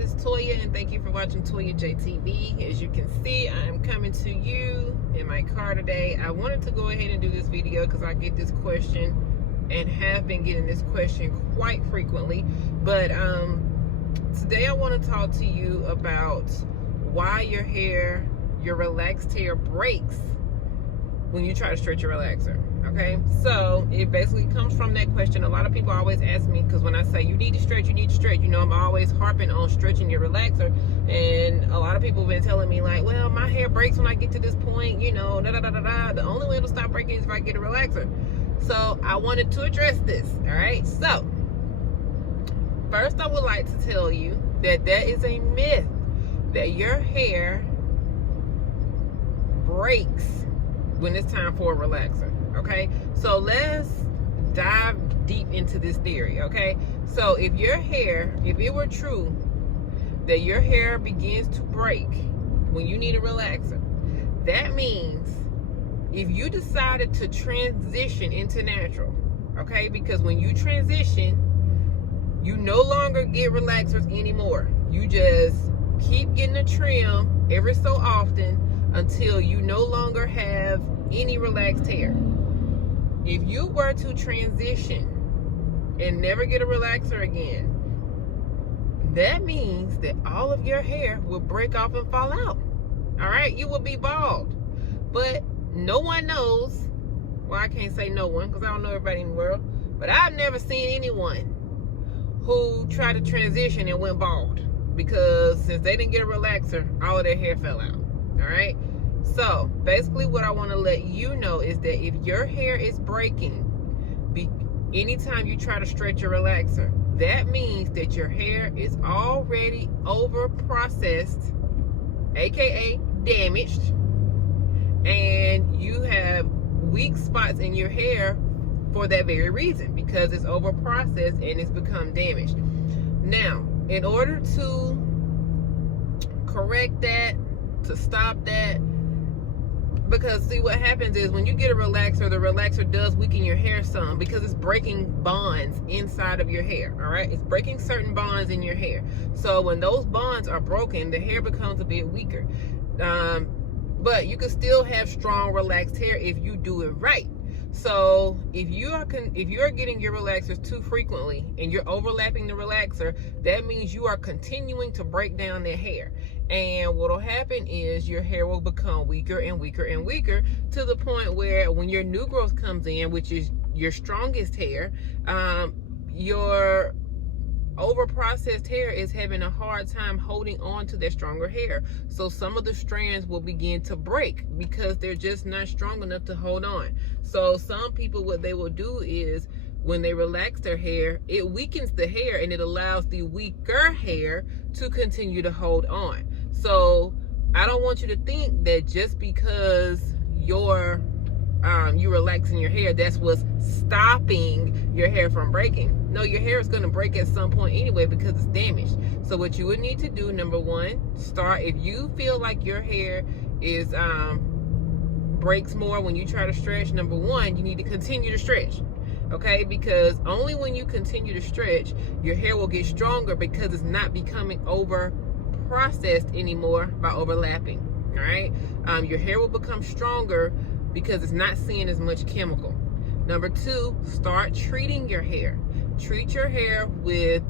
is Toya, and thank you for watching Toya JTV. As you can see, I am coming to you in my car today. I wanted to go ahead and do this video because I get this question and have been getting this question quite frequently. But today I want to talk to you about why your hair, your relaxed hair, breaks when you try to stretch your relaxer. Okay, so it basically comes from that question. A lot of people always ask me, because when I say you need to stretch, you know, I'm always harping on stretching your relaxer. And a lot of people have been telling me, like, well, my hair breaks when I get to this point, you know, the only way it'll stop breaking is if I get a relaxer. So I wanted to address this. All right, so first I would like to tell you that that is a myth, that your hair breaks when it's time for a relaxer. Okay, so let's dive deep into this theory. Okay, so if your hair, if it were true that your hair begins to break when you need a relaxer, that means if you decided to transition into natural, okay, because when you transition, you no longer get relaxers anymore. You just keep getting a trim every so often until you no longer have any relaxed hair. If you were to transition and never get a relaxer again, that means that all of your hair will break off and fall out. All right, you will be bald. But no one knows, well, I can't say no one because I don't know everybody in the world, but I've never seen anyone who tried to transition and went bald, because since they didn't get a relaxer, all of their hair fell out. All right, so basically what I want to let you know is that if your hair is breaking anytime you try to stretch your relaxer, that means that your hair is already over processed, aka damaged, and you have weak spots in your hair for that very reason, because it's over processed and it's become damaged. Now, in order to correct that, to stop that, because see what happens is when you get a relaxer, the relaxer does weaken your hair some, because it's breaking bonds inside of your hair. All right, it's breaking certain bonds in your hair. So when those bonds are broken, the hair becomes a bit weaker. But you can still have strong relaxed hair if you do it right. So if you are getting your relaxers too frequently and you're overlapping the relaxer, that means you are continuing to break down their hair. And what will happen is your hair will become weaker and weaker and weaker, to the point where when your new growth comes in, which is your strongest hair, your over-processed hair is having a hard time holding on to their stronger hair. So some of the strands will begin to break because they're just not strong enough to hold on. So some people, what they will do is when they relax their hair, it weakens the hair and it allows the weaker hair to continue to hold on. So I don't want you to think that just because you're relaxing your hair, that's what's stopping your hair from breaking. No, your hair is going to break at some point anyway because it's damaged. So what you would need to do, number one, if you feel like your hair is breaks more when you try to stretch, number one, you need to continue to stretch. Okay, because only when you continue to stretch, your hair will get stronger, because it's not becoming over processed anymore by overlapping. All right, your hair will become stronger because it's not seeing as much chemical. Number two, start treating your hair. Treat your hair with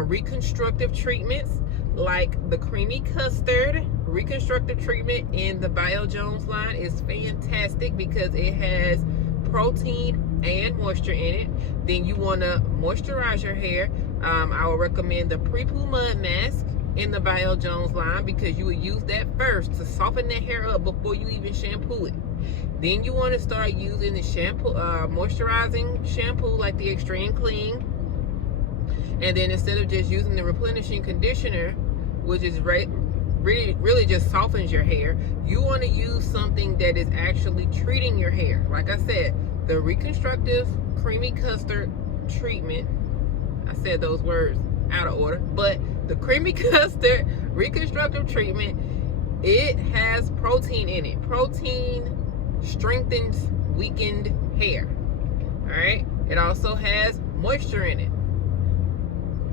reconstructive treatments like the Creamy Custard reconstructive treatment in the Biojones line is fantastic because it has protein and moisture in it. Then you want to moisturize your hair. I would recommend the Pre-Poo Mud Mask in the Biojones line, because you would use that first to soften that hair up before you even shampoo it. Then you want to start using the shampoo, moisturizing shampoo like the Extreme Clean. And then instead of just using the replenishing conditioner, which is really just softens your hair, you want to use something that is actually treating your hair. Like I said, the reconstructive Creamy Custard treatment, I said those words out of order, but the Creamy Custard reconstructive treatment, it has protein in it. Protein strengthens weakened hair. All right, it also has moisture in it.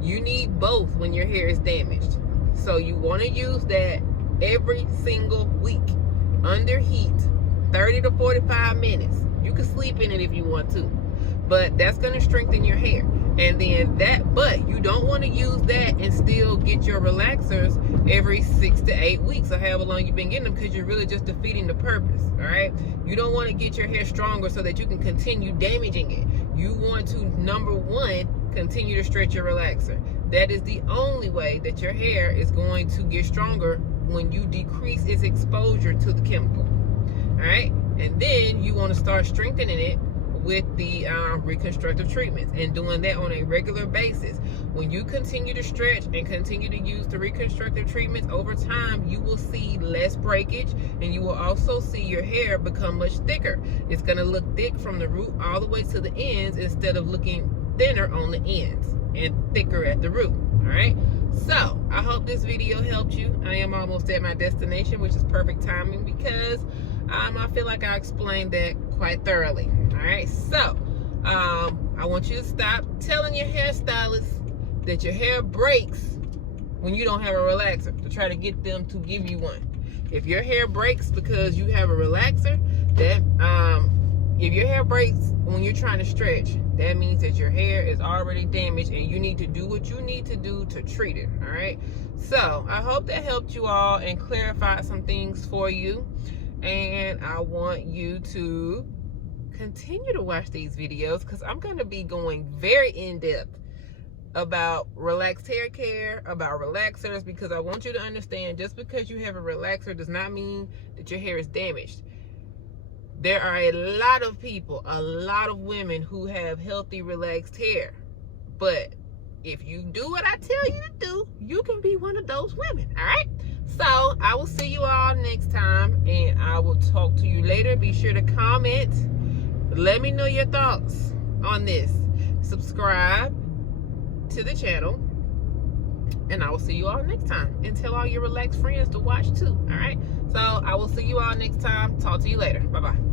You need both when your hair is damaged. So you want to use that every single week under heat, 30 to 45 minutes. You can sleep in it if you want to, but that's going to strengthen your hair. And then but you don't want to use that and still get your relaxers every 6 to 8 weeks or however long you've been getting them, because you're really just defeating the purpose. All right, you don't want to get your hair stronger so that you can continue damaging it. You want to, number one, continue to stretch your relaxer. That is the only way that your hair is going to get stronger, when you decrease its exposure to the chemical. All right, and then you want to start strengthening it with the reconstructive treatments, and doing that on a regular basis. When you continue to stretch and continue to use the reconstructive treatments over time, you will see less breakage, and you will also see your hair become much thicker. It's going to look thick from the root all the way to the ends, instead of looking thinner on the ends and thicker at the root. All right, so I hope this video helped you. I am almost at my destination, which is perfect timing, because I feel like I explained that quite thoroughly. All right, so I want you to stop telling your hairstylist that your hair breaks when you don't have a relaxer, to try to get them to give you one. If your hair breaks because you have a relaxer, if your hair breaks when you're trying to stretch, that means that your hair is already damaged, and you need to do what you need to do to treat it. All right, so I hope that helped you all and clarified some things for you. And I want you to continue to watch these videos, because I'm going to be going very in-depth about relaxed hair care, about relaxers, because I want you to understand, just because you have a relaxer does not mean that your hair is damaged. There are a lot of people, a lot of women who have healthy, relaxed hair. But if you do what I tell you to do, you can be one of those women, all right? So I will see you all next time, and I will talk to you later. Be sure to comment. Let me know your thoughts on this. Subscribe to the channel, and I will see you all next time. And tell all your relaxed friends to watch too, all right? So I will see you all next time. Talk to you later. Bye-bye.